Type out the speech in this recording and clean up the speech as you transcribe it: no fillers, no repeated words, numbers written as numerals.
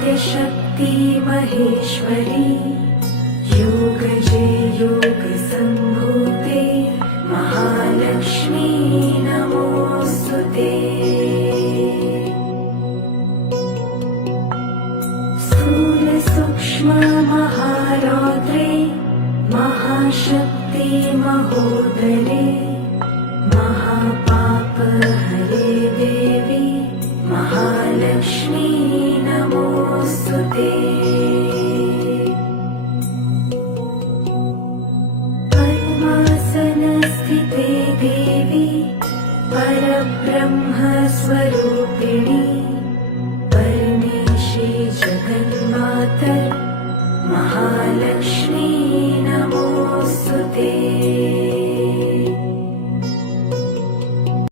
आद्यशक्ति महेश्वरी योगजे योगसम्भूते महालक्ष्मी नमोऽस्तुते। स्थूलसूक्ष्म महारौद्रे महाशक्ति महोदरे महापापहरे देवी महालक्ष्मी नमोऽस्तुते। पद्मासनस्थिते देवी परब्रह्मस्वरूपिणी परमेशी जगन्मातर् महालक्ष्मी नमोऽस्तुते।